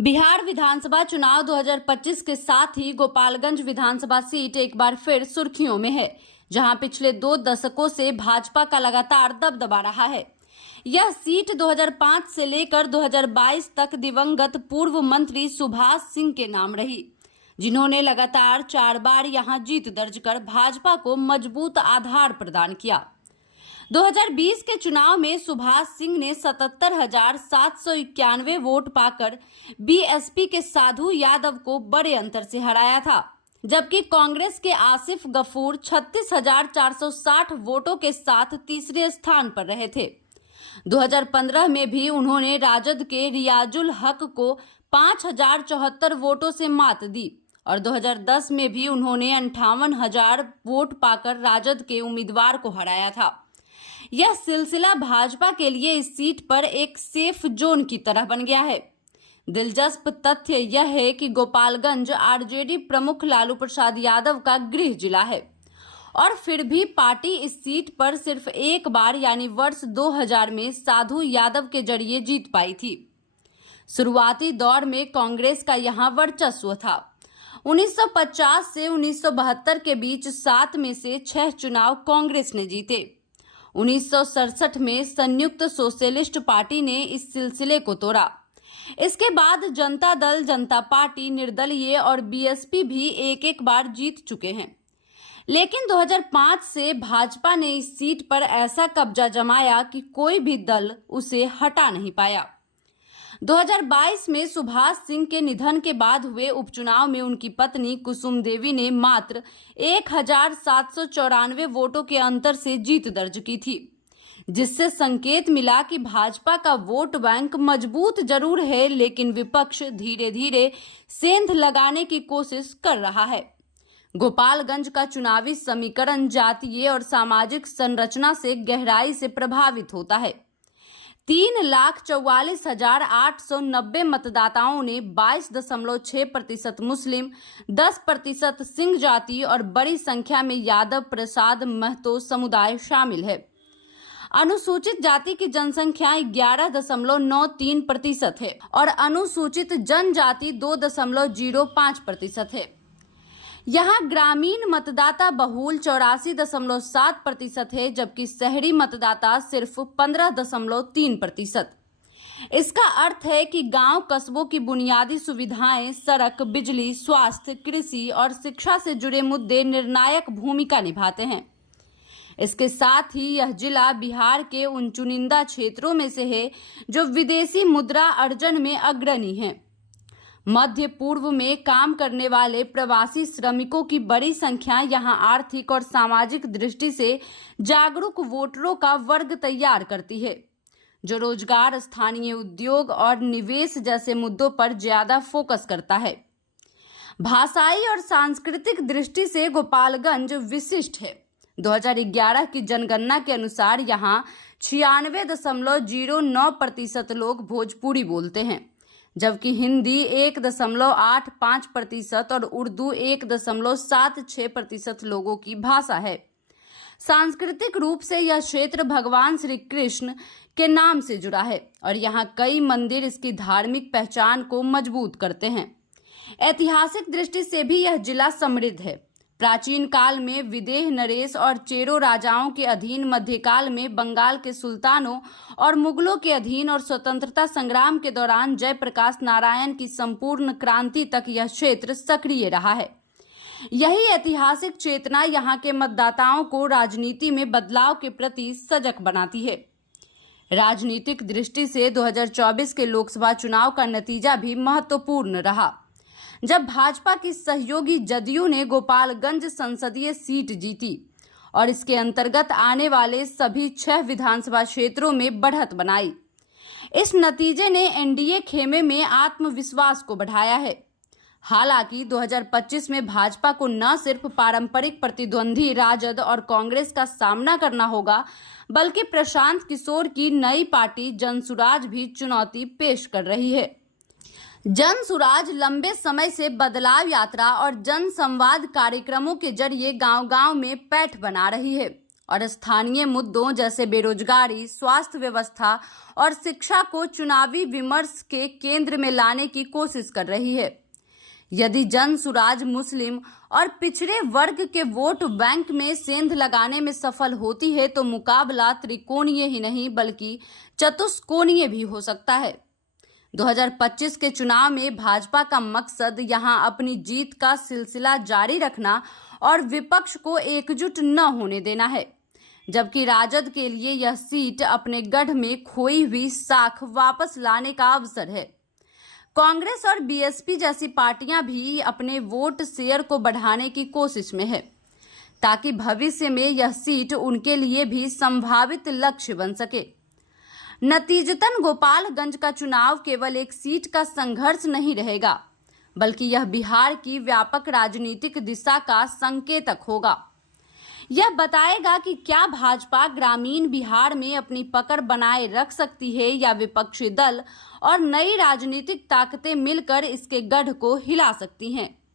बिहार विधानसभा चुनाव 2025 के साथ ही गोपालगंज विधानसभा सीट एक बार फिर सुर्खियों में है, जहां पिछले 2 दशकों से भाजपा का लगातार दबदबा रहा है। यह सीट 2005 से लेकर 2022 तक दिवंगत पूर्व मंत्री सुभाष सिंह के नाम रही, जिन्होंने लगातार 4 बार यहां जीत दर्ज कर भाजपा को मजबूत आधार प्रदान किया। 2020 के चुनाव में सुभाष सिंह ने 77,791 वोट पाकर बीएसपी के साधु यादव को बड़े अंतर से हराया था, जबकि कांग्रेस के आसिफ गफूर 36,460 वोटों के साथ तीसरे स्थान पर रहे थे। 2015 में भी उन्होंने राजद के रियाजुल हक को 5,074 वोटों से मात दी और 2010 में भी उन्होंने 58,000 वोट पाकर राजद के उम्मीदवार को हराया था। यह सिलसिला भाजपा के लिए इस सीट पर एक सेफ जोन की तरह बन गया है। दिलचस्प तथ्य यह है कि गोपालगंज आरजेडी प्रमुख लालू प्रसाद यादव का गृह जिला है और फिर भी पार्टी इस सीट पर सिर्फ एक बार यानी वर्ष 2000 में साधु यादव के जरिए जीत पाई थी। शुरुआती दौर में कांग्रेस का यहां वर्चस्व था। 1950 से 1972 के बीच 7 में से 6 चुनाव कांग्रेस ने जीते। 1967 में संयुक्त सोशलिस्ट पार्टी ने इस सिलसिले को तोड़ा। इसके बाद जनता दल, जनता पार्टी, निर्दलीय और बीएसपी भी एक बार जीत चुके हैं, लेकिन 2005 से भाजपा ने इस सीट पर ऐसा कब्जा जमाया कि कोई भी दल उसे हटा नहीं पाया। 2022 में सुभाष सिंह के निधन के बाद हुए उपचुनाव में उनकी पत्नी कुसुम देवी ने मात्र 1,794 वोटों के अंतर से जीत दर्ज की थी, जिससे संकेत मिला कि भाजपा का वोट बैंक मजबूत जरूर है, लेकिन विपक्ष धीरे धीरे सेंध लगाने की कोशिश कर रहा है। गोपालगंज का चुनावी समीकरण जातीय और सामाजिक संरचना से गहराई से प्रभावित होता है। 3,44,890 मतदाताओं ने 22.6% मुस्लिम, 10% सिंह जाति और बड़ी संख्या में यादव प्रसाद महतो समुदाय शामिल है। अनुसूचित जाति की जनसंख्या 11.93% है और अनुसूचित जनजाति 2.05% है। यहाँ ग्रामीण मतदाता बहुल 84.7% है, जबकि शहरी मतदाता सिर्फ 15.3%। इसका अर्थ है कि गांव कस्बों की बुनियादी सुविधाएं, सड़क, बिजली, स्वास्थ्य, कृषि और शिक्षा से जुड़े मुद्दे निर्णायक भूमिका निभाते हैं। इसके साथ ही यह जिला बिहार के उन चुनिंदा क्षेत्रों में से है जो विदेशी मुद्रा अर्जन में अग्रणी हैं। मध्य पूर्व में काम करने वाले प्रवासी श्रमिकों की बड़ी संख्या यहां आर्थिक और सामाजिक दृष्टि से जागरूक वोटरों का वर्ग तैयार करती है, जो रोजगार, स्थानीय उद्योग और निवेश जैसे मुद्दों पर ज्यादा फोकस करता है। भाषाई और सांस्कृतिक दृष्टि से गोपालगंज विशिष्ट है। 2011 की जनगणना के अनुसार यहां 96.09% लोग भोजपुरी बोलते हैं, जबकि हिंदी 1.85% और उर्दू 1.76% लोगों की भाषा है। सांस्कृतिक रूप से यह क्षेत्र भगवान श्री कृष्ण के नाम से जुड़ा है और यहाँ कई मंदिर इसकी धार्मिक पहचान को मजबूत करते हैं। ऐतिहासिक दृष्टि से भी यह जिला समृद्ध है। प्राचीन काल में विदेह नरेश और चेरो राजाओं के अधीन, मध्यकाल में बंगाल के सुल्तानों और मुगलों के अधीन और स्वतंत्रता संग्राम के दौरान जयप्रकाश नारायण की संपूर्ण क्रांति तक यह क्षेत्र सक्रिय रहा है। यही ऐतिहासिक चेतना यहाँ के मतदाताओं को राजनीति में बदलाव के प्रति सजग बनाती है। राजनीतिक दृष्टि से 2024 के लोकसभा चुनाव का नतीजा भी महत्वपूर्ण रहा, जब भाजपा की सहयोगी जदयू ने गोपालगंज संसदीय सीट जीती और इसके अंतर्गत आने वाले सभी 6 विधानसभा क्षेत्रों में बढ़त बनाई। इस नतीजे ने एनडीए खेमे में आत्मविश्वास को बढ़ाया है। हालांकि 2025 में भाजपा को न सिर्फ पारंपरिक प्रतिद्वंदी राजद और कांग्रेस का सामना करना होगा, बल्कि प्रशांत किशोर की नई पार्टी जनसुराज भी चुनौती पेश कर रही है। जनसुराज लंबे समय से बदलाव यात्रा और जन संवाद कार्यक्रमों के जरिए गांव-गांव में पैठ बना रही है और स्थानीय मुद्दों जैसे बेरोजगारी, स्वास्थ्य व्यवस्था और शिक्षा को चुनावी विमर्श के केंद्र में लाने की कोशिश कर रही है। यदि जन सुराज मुस्लिम और पिछड़े वर्ग के वोट बैंक में सेंध लगाने में सफल होती है तो मुकाबला त्रिकोणीय ही नहीं बल्कि चतुष्कोणीय भी हो सकता है। 2025 के चुनाव में भाजपा का मकसद यहां अपनी जीत का सिलसिला जारी रखना और विपक्ष को एकजुट न होने देना है, जबकि राजद के लिए यह सीट अपने गढ़ में खोई हुई साख वापस लाने का अवसर है। कांग्रेस और बीएसपी जैसी पार्टियां भी अपने वोट शेयर को बढ़ाने की कोशिश में है ताकि भविष्य में यह सीट उनके लिए भी संभावित लक्ष्य बन सके। नतीजतन गोपालगंज का चुनाव केवल एक सीट का संघर्ष नहीं रहेगा, बल्कि यह बिहार की व्यापक राजनीतिक दिशा का संकेतक होगा। यह बताएगा कि क्या भाजपा ग्रामीण बिहार में अपनी पकड़ बनाए रख सकती है या विपक्षी दल और नई राजनीतिक ताकतें मिलकर इसके गढ़ को हिला सकती हैं।